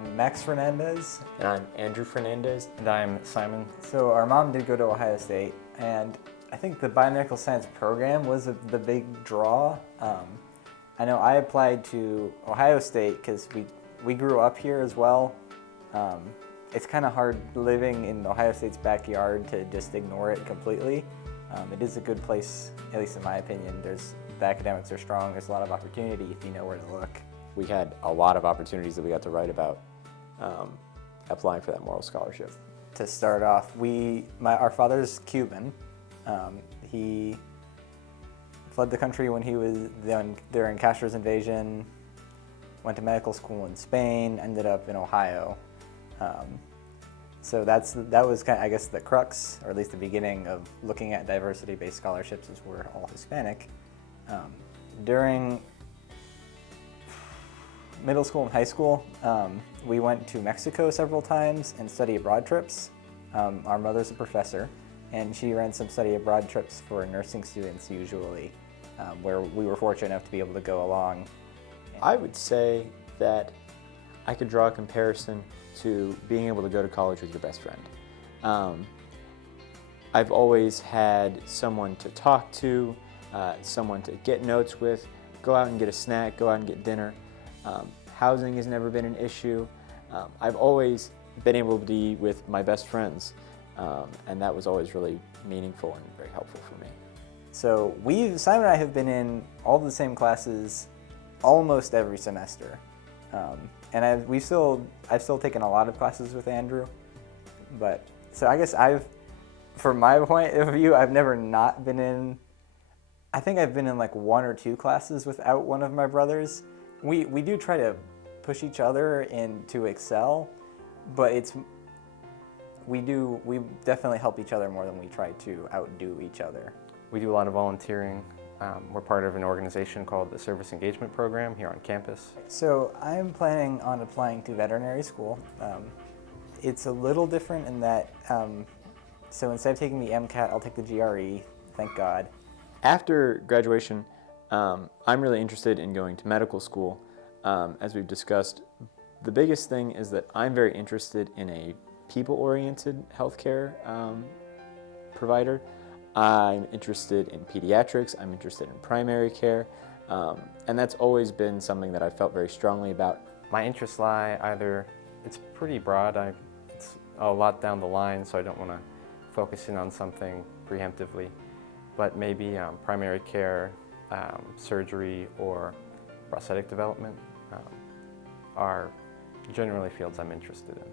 I'm Max Fernandez. And I'm Andrew Fernandez. And I'm Simon. So our mom did go to Ohio State, and I think the biomedical science program was the big draw. I know I applied to Ohio State because we grew up here as well. It's kind of hard living in Ohio State's backyard to just ignore it completely. It is a good place, at least in my opinion. The academics are strong. There's a lot of opportunity if you know where to look. We had a lot of opportunities that we got to write about applying for that Morrill Scholarship. To start off, our father's Cuban. He fled the country when he was during Castro's invasion, went to medical school in Spain, ended up in Ohio. So that was kind of, I guess, the crux, or at least the beginning of looking at diversity-based scholarships, as we're all Hispanic. During middle school and high school, we went to Mexico several times and study abroad trips. Our mother's a professor, and she ran some study abroad trips for nursing students usually, where we were fortunate enough to be able to go along. I would say that I could draw a comparison to being able to go to college with your best friend. I've always had someone to talk to, someone to get notes with, go out and get a snack, go out and get dinner. Housing has never been an issue. I've always been able to be with my best friends, and that was always really meaningful and very helpful for me. So Simon and I have been in all the same classes almost every semester. And I've still taken a lot of classes with Andrew, but so I guess from my point of view, I've never not been in. I think I've been in like one or two classes without one of my brothers. We do try to push each other and to excel, but we definitely help each other more than we try to outdo each other. We do a lot of volunteering. We're part of an organization called the Service Engagement Program here on campus. So I'm planning on applying to veterinary school. It's a little different in that, so instead of taking the MCAT, I'll take the GRE, thank God. After graduation, I'm really interested in going to medical school. As we've discussed, the biggest thing is that I'm very interested in a people-oriented healthcare provider. I'm interested in pediatrics, I'm interested in primary care, and that's always been something that I've felt very strongly about. My interests lie it's pretty broad. It's a lot down the line, so I don't want to focus in on something preemptively, but maybe primary care, surgery, or prosthetic development are generally fields I'm interested in.